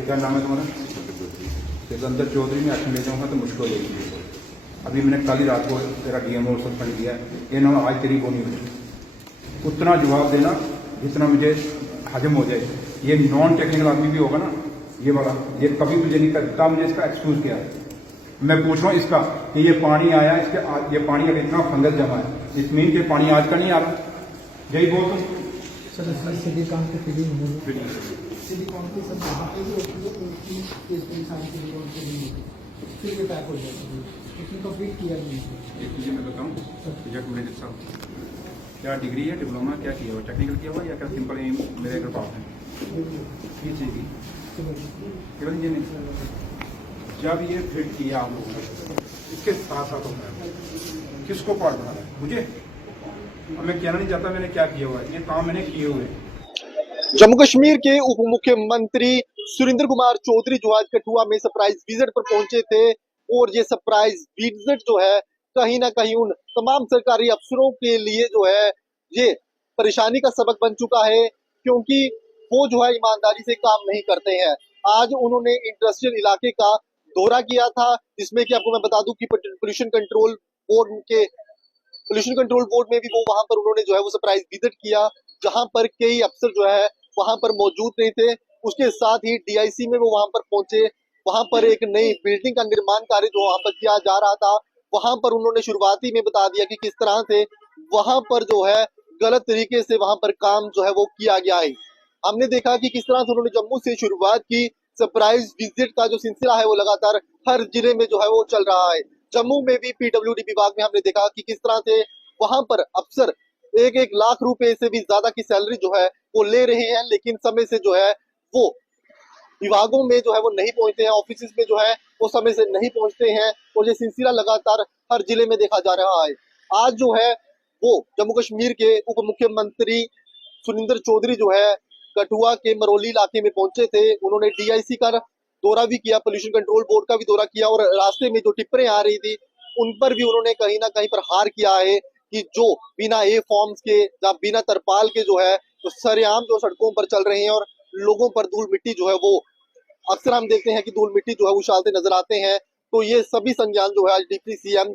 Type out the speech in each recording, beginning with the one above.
क्या नाम है तुम्हारा? सिकंदर चौधरी। में एक्शन ले जाऊंगा तो मुश्किल हो जाएगी। अभी मैंने कल ही रात को तेरा डीएमओ सस्पेंड किया है, ये ना आज तेरी बोनी हुई। उतना जवाब देना जितना मुझे हजम हो जाए। ये नॉन टेक्निकल आदमी भी होगा ना, ये वाला, ये कभी मुझे नहीं करता। मुझे इसका एक्सक्यूज किया है। मैं पूछ रहा हूँ इसका कि ये पानी आया, इसके ये पानी अगर इतना फंगस जमा है, इस मीन के पानी आज का नहीं आ रहा। यही बोल तुम सिटी काम के सिटी काम के सब जहाँ पे भी होती है एक इंसान के लिए उनके लिए फिर ये पैक हो जाता है। इसमें कंप्लीट किया नहीं है। एक चीज़ मैं बताऊँ, प्रोजेक्ट मैनेजर साहब क्या डिग्री है, डिप्लोमा क्या किया हुआ, टेक्निकल किया हुआ या क्या सिंपल मेरे एक पास है ये चाहिए केवल इंजीनियरिंग। जब ये फिट किया हम लोगों ने, इसके साथ साथ होता है किसको पार्ट बनाना है मुझे। अब मैं कहना नहीं चाहता मैंने क्या किया हुआ है, ये काम मैंने किए हुए हैं। जम्मू कश्मीर के उप मुख्यमंत्री सुरेंद्र कुमार चौधरी जो आज कठुआ में सरप्राइज विजिट पर पहुंचे थे, और ये सरप्राइज विजिट जो है कहीं ना कहीं उन तमाम सरकारी अफसरों के लिए जो है ये परेशानी का सबक बन चुका है, क्योंकि वो जो है ईमानदारी से काम नहीं करते हैं। आज उन्होंने इंडस्ट्रियल इलाके का दौरा किया था, जिसमें कि आपको मैं बता दूं कि पोल्यूशन कंट्रोल बोर्ड में भी वो वहां पर उन्होंने जो है वो सरप्राइज विजिट किया, जहां पर कई अफसर जो है वहां पर मौजूद नहीं थे। उसके साथ ही डीआईसी में वो वहां पर पहुंचे, वहां पर एक नई बिल्डिंग का निर्माण कार्य जो वहां पर किया जा रहा था, वहां पर उन्होंने शुरुआती में बता दिया कि किस तरह से वहां पर जो है गलत तरीके से वहां पर काम जो है वो किया गया है। हमने देखा कि किस तरह से उन्होंने जम्मू से शुरुआत की। सरप्राइज विजिट का जो सिलसिला है वो लगातार हर जिले में जो है वो चल रहा है। जम्मू में भी पीडब्ल्यूडी विभाग में हमने देखा कि किस तरह से वहां पर अफसर 1-1 लाख रुपए से भी ज्यादा की सैलरी जो है वो ले रहे हैं, लेकिन समय से जो है वो विभागों में जो है वो नहीं पहुंचते हैं, ऑफिस में जो है वो समय से नहीं पहुंचते हैं, और ये सिलसिला लगातार हर जिले में देखा जा रहा है। आज जो है वो जम्मू कश्मीर के उप मुख्यमंत्री सुरेंद्र चौधरी जो है कठुआ के मरौली इलाके में पहुंचे थे। उन्होंने डीआईसी का दौरा भी किया, पोल्यूशन कंट्रोल बोर्ड का भी दौरा किया, और रास्ते में जो टिप्परें आ रही थी उन पर भी उन्होंने कहीं ना कहीं पर हार किया है कि जो बिना ए फॉर्म्स के या बिना तरपाल के जो है तो सरेआम जो सड़कों पर चल रहे हैं, और लोगों पर धूल मिट्टी जो है वो अक्सर हम देखते हैं कि धूल मिट्टी जो है उछालते नजर आते हैं। तो ये सभी संज्ञान जो है आज डिप्टी सीएम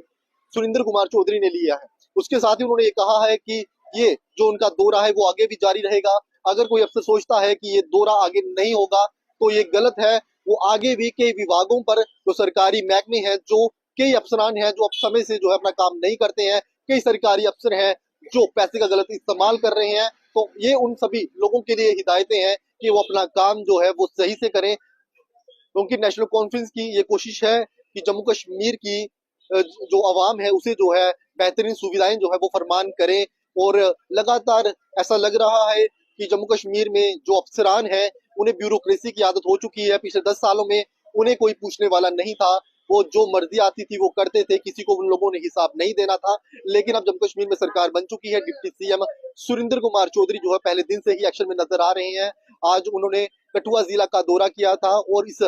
सुरेंद्र कुमार चौधरी ने लिया है। उसके साथ ही उन्होंने ये कहा है कि ये जो उनका दौरा है वो आगे भी जारी रहेगा। अगर कोई अफसर सोचता है कि ये दौरा आगे नहीं होगा तो ये गलत है। वो आगे भी कई विभागों पर जो सरकारी महकमे हैं, जो कई अफसरान हैं जो अब समय से जो है अपना काम नहीं करते हैं, कई सरकारी अफसर हैं जो पैसे का गलत इस्तेमाल कर रहे हैं, तो ये उन सभी लोगों के लिए हिदायतें हैं कि वो अपना काम जो है वो सही से करें, क्योंकि नेशनल कॉन्फ्रेंस की ये कोशिश है कि जम्मू कश्मीर की जो आवाम है उसे जो है बेहतरीन सुविधाएं जो है वो फरमान करें। और लगातार ऐसा लग रहा है कि जम्मू कश्मीर में जो अफसरान हैं उन्हें ब्यूरोक्रेसी की आदत हो चुकी है। पिछले 10 सालों में उन्हें कोई पूछने वाला नहीं था, वो जो मर्जी आती थी वो करते थे, किसी को उन लोगों ने हिसाब नहीं देना था। लेकिन अब जम्मू कश्मीर में सरकार बन चुकी है, डिप्टी सीएम सुरेंद्र कुमार चौधरी जो है पहले दिन से ही एक्शन में नजर आ रहे हैं। आज उन्होंने कठुआ जिला का दौरा किया था, और इस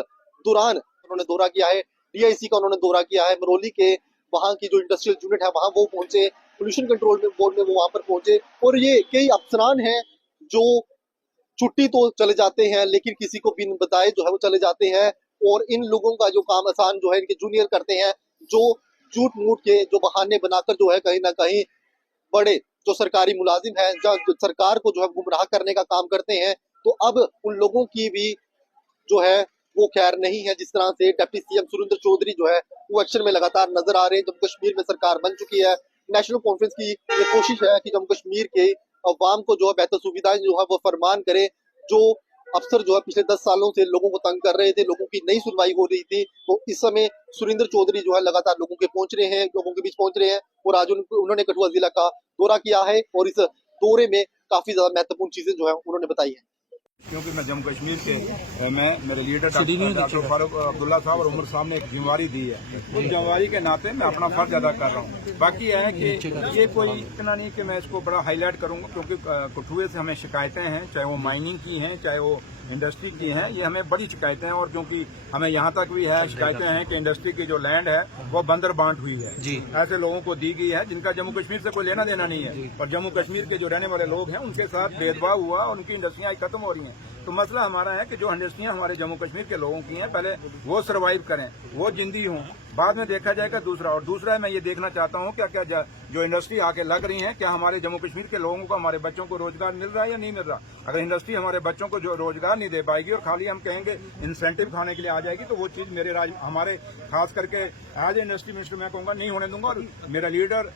दौरान उन्होंने दौरा किया है डीआईसी का, उन्होंने दौरा किया है मरौली के, वहां की जो इंडस्ट्रियल यूनिट है वहां वो पहुंचे, पोल्यूशन कंट्रोल बोर्ड में वो वहां पर पहुंचे, और ये कई अफसरान हैं जो छुट्टी तो चले जाते हैं लेकिन किसी को बिन बताए जो है वो चले जाते हैं, और इन लोगों का जो काम आसान जो है इनके जूनियर करते हैं, जो झूठ मूठ के जो बहाने बनाकर जो है कहीं ना कहीं बड़े जो सरकारी मुलाजिम हैं जो सरकार को जो है गुमराह करने का काम करते हैं। तो अब उन लोगों की भी जो है वो खैर नहीं है। जिस तरह से डिप्टी सीएम सुरेंद्र चौधरी जो है वो एक्शन में लगातार नजर आ रहे हैं। जम्मू कश्मीर में सरकार बन चुकी है, नेशनल कॉन्फ्रेंस की ये कोशिश है कि जम्मू कश्मीर के अवाम को जो है बेहतर सुविधाएं जो है वो फरमान करे। जो अफसर जो है पिछले 10 सालों से लोगों को तंग कर रहे थे, लोगों की नहीं सुनवाई हो रही थी, तो इस समय सुरेंद्र चौधरी जो है लगातार लोगों के पहुंच रहे हैं, लोगों के बीच पहुंच रहे हैं, और आज उन्होंने कठुआ जिला का दौरा किया है, और इस दौरे में काफी ज्यादा महत्वपूर्ण चीजें जो है उन्होंने बताई है। क्योंकि मैं जम्मू कश्मीर के मेरे लीडर डॉक्टर फारूक अब्दुल्ला साहब और उमर साहब ने एक जिम्मेवारी दी है, उस जिम्मेवारी के नाते मैं अपना फर्ज अदा कर रहा हूँ। बाकी है कि ये कोई इतना नहीं कि मैं इसको बड़ा हाईलाइट करूँगा, क्योंकि कठुए से हमें शिकायतें हैं, चाहे वो माइनिंग की हैं चाहे वो इंडस्ट्री की हैं, ये हमें बड़ी शिकायतें हैं। और क्योंकि हमें यहाँ तक भी है शिकायतें हैं कि इंडस्ट्री की जो लैंड है वो बंदर बांट हुई है जी, ऐसे लोगों को दी गई है जिनका जम्मू कश्मीर से कोई लेना देना नहीं है, और जम्मू कश्मीर के जो रहने वाले लोग हैं उनके साथ भेदभाव हुआ और उनकी इंडस्ट्रियाँ खत्म हो रही हैं। तो मसला हमारा है कि जो इंडस्ट्रियां हमारे जम्मू कश्मीर के लोगों की हैं, पहले वो सर्वाइव करें, वो जिंदी हों, बाद में देखा जाएगा दूसरा। और दूसरा मैं ये देखना चाहता हूँ क्या क्या जो इंडस्ट्री आके लग रही है, क्या हमारे जम्मू कश्मीर के लोगों को, हमारे बच्चों को रोजगार मिल रहा है या नहीं मिल रहा। अगर इंडस्ट्री हमारे बच्चों को जो रोजगार नहीं दे पाएगी और खाली हम कहेंगे इंसेंटिव खाने के लिए आ जाएगी, तो वो चीज हमारे खास करके एज इंडस्ट्री मिनिस्टर मैं कहूँगा नहीं होने दूंगा। और मेरा लीडर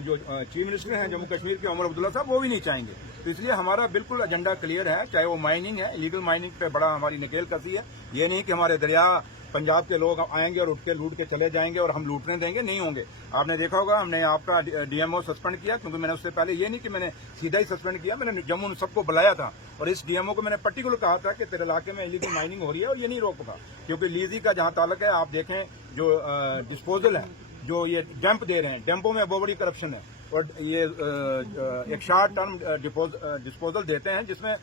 जो चीफ मिनिस्टर हैं जम्मू कश्मीर के उमर अब्दुल्ला साहब, वो भी नहीं चाहेंगे। तो इसलिए हमारा बिल्कुल एजेंडा क्लियर है, चाहे वो माइनिंग है, इलीगल माइनिंग पे बड़ा हमारी नकेल कसी है। ये नहीं कि हमारे दरिया पंजाब के लोग आएंगे और उठ के लूट के चले जाएंगे और हम लूटने देंगे, नहीं होंगे। आपने देखा होगा हमने आपका डीएमओ सस्पेंड किया, क्योंकि मैंने उससे पहले ये नहीं कि मैंने सीधा ही सस्पेंड किया, मैंने जम्मू में सबको बुलाया था और इस डीएमओ को मैंने पर्टिकुलर कहा था कि तेरे इलाके में इलीगल माइनिंग हो रही है और ये नहीं रोकेगा। क्योंकि लीजी का जहां ताल्लुक है, आप देखें जो डिस्पोजल है, जो ये डंप दे रहे हैं, डंपों में बहुत बड़ी करप्शन है। और ये एक शॉर्ट टर्म डिस्पोजल देते हैं, जिसमें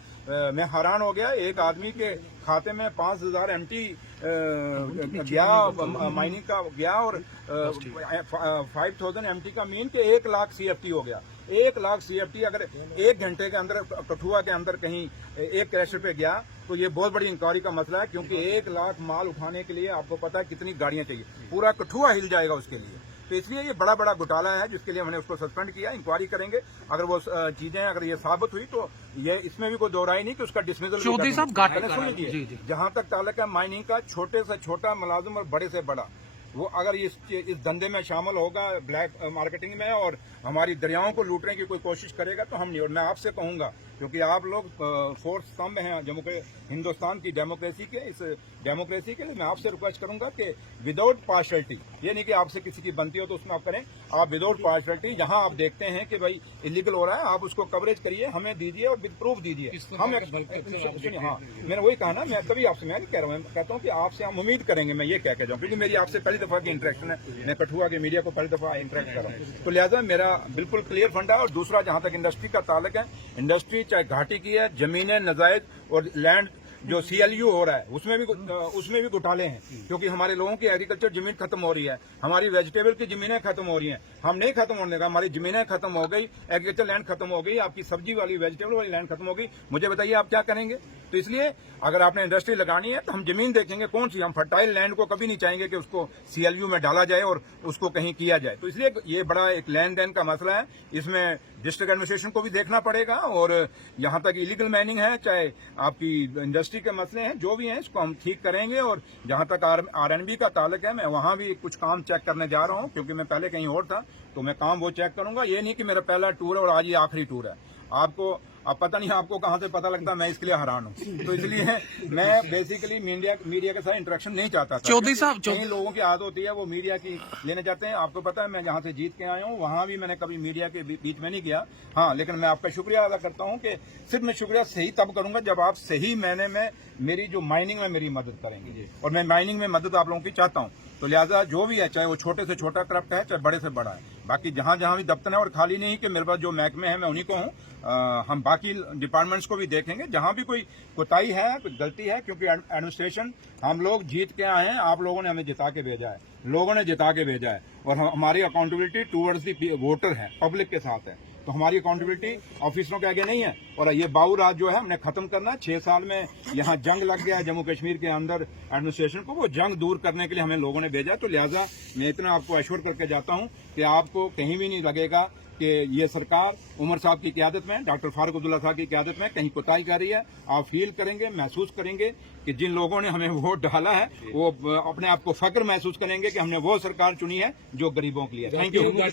मैं हैरान हो गया। एक आदमी के खाते में 5000 MT गया, माइनिंग का गया, और 5000 MT का मीन के 1 लाख CFT हो गया। 1 लाख CFT अगर 1 घंटे के अंदर कठुआ के अंदर कहीं एक क्रैशर पे गया, तो ये बहुत बड़ी इंक्वायरी का मसला है। क्योंकि 1 लाख माल उठाने के लिए आपको पता है कितनी गाड़ियां चाहिए, पूरा कठुआ हिल जाएगा उसके लिए। तो इसलिए ये बड़ा बड़ा घोटाला है, जिसके लिए हमने उसको सस्पेंड किया। इंक्वायरी करेंगे, अगर वो चीजें अगर ये साबित हुई तो ये इसमें भी कोई दो राय नहीं कि उसका डिसमिसल। चौधरी साहब जहां तक ताल्लुक है माइनिंग का, छोटे से छोटा मुलाजिम और बड़े से बड़ा, वो अगर इस धंधे में शामिल होगा, ब्लैक मार्केटिंग में, और हमारी दरियाओं को लूटने की कोई कोशिश करेगा, तो हम नहीं। और मैं आपसे कहूंगा, क्योंकि आप लोग फोर्थ स्तंभ हैं जम्मू के हिंदुस्तान की डेमोक्रेसी के, इस डेमोक्रेसी के लिए मैं आपसे रिक्वेस्ट करूंगा कि विदाउट पार्शलिटी, ये नहीं कि आपसे किसी की बनती हो तो उसमें आप करें, आप विदाउट पार्शलिटी जहां आप देखते हैं कि भाई इलीगल हो रहा है, आप उसको कवरेज करिए, हमें दीजिए और विद प्रूफ दीजिए। हम हाँ, मैंने वही कहा ना, मैं तभी आपसे मैं नहीं कह रहा हूँ, मैं कहता हूँ कि आपसे हम उम्मीद करेंगे, मैं ये कह के जाऊँ, क्योंकि मेरी आपसे पहली दफा की इंटरेक्शन है, मैं कठुआ के मीडिया को पहली दफा इंटरेक्ट कर रहा हूँ। तो लिहाजा मेरा बिल्कुल क्लियर फंडा। और दूसरा, जहां तक इंडस्ट्री का ताल्लुक है, इंडस्ट्री चाहे घाटी की है, जमीनें नजायज और लैंड जो CLU हो रहा है, उसमें भी घोटाले हैं। क्योंकि हमारे लोगों की एग्रीकल्चर जमीन खत्म हो रही है, हमारी वेजिटेबल की जमीनें खत्म हो रही हैं। हम नहीं खत्म होने का, हमारी जमीनें खत्म हो गई, एग्रीकल्चर लैंड खत्म हो गई, आपकी सब्जी वाली वेजिटेबल वाली लैंड खत्म हो गई। मुझे बताइए आप क्या करेंगे? तो इसलिए अगर आपने इंडस्ट्री लगानी है तो हम जमीन देखेंगे कौन सी। हम फर्टाइल लैंड को कभी नहीं चाहेंगे कि उसको CLU में डाला जाए और उसको कहीं किया जाए। तो इसलिए ये बड़ा एक लेन देन का मसला है, इसमें डिस्ट्रिक्ट एडमिनिस्ट्रेशन को भी देखना पड़ेगा। और यहाँ तक इलीगल माइनिंग है, चाहे आपकी इंडस्ट्री के मसले हैं, जो भी हैं, इसको हम ठीक करेंगे। और जहाँ तक RNB का ताल्लुक है, मैं वहाँ भी कुछ काम चेक करने जा रहा हूँ, क्योंकि मैं पहले कहीं और था, तो मैं काम वो चेक करूंगा। ये नहीं कि मेरा पहला टूर है और आज ये आखिरी टूर है। आपको अब पता नहीं आपको कहां से पता लगता है, मैं इसके लिए हैरान हूं। तो इसलिए मैं बेसिकली मीडिया के साथ इंटरेक्शन नहीं चाहता था। चौधरी साहब, कई लोगों की आदत होती है वो मीडिया की लेने जाते हैं। आपको पता है मैं जहां से जीत के आया हूं, वहां भी मैंने कभी मीडिया के बीच में नहीं किया। हाँ, लेकिन मैं आपका शुक्रिया अदा करता हूं कि सिर्फ मैं शुक्रिया सही तब करूंगा जब आप सही मैंने में मेरी जो माइनिंग में मेरी मदद करेंगे। और मैं माइनिंग में मदद आप लोगों की चाहता हूं। तो लिहाजा जो भी है, चाहे वो छोटे से छोटा करप्ट है, चाहे बड़े से बड़ा है, बाकी जहां जहां भी दफ्तर है, और खाली नहीं कि मेरे पास जो महकमे है मैं उन्हीं को हूं, हम बाकी डिपार्टमेंट्स को भी देखेंगे जहां भी कोई कोताही है, कोई गलती है। क्योंकि एडमिनिस्ट्रेशन हम लोग जीत के आए हैं, आप लोगों ने हमें जिता के भेजा है, लोगों ने जिता के भेजा है। और हमारी अकाउंटेबिलिटी टूवर्ड्स दी वोटर है, पब्लिक के साथ है। तो हमारी अकाउंटेबिलिटी ऑफिसरों के आगे नहीं है। और ये बाऊ राज जो है हमने खत्म करना है। 6 साल में यहाँ जंग लग गया है जम्मू कश्मीर के अंदर एडमिनिस्ट्रेशन को, वो जंग दूर करने के लिए हमें लोगों ने भेजा। तो लिहाजा मैं इतना आपको एश्योर करके जाता हूँ कि आपको कहीं भी नहीं लगेगा कि ये सरकार उमर साहब की क़यादत में, डॉक्टर फारूक अब्दुल्ला साहब की क़यादत में कहीं कोताही कर रही है। आप फील करेंगे, महसूस करेंगे कि जिन लोगों ने हमें वोट डाला है वो अपने आप को फख्र महसूस करेंगे कि हमने वो सरकार चुनी है जो गरीबों के लिए। Thank you.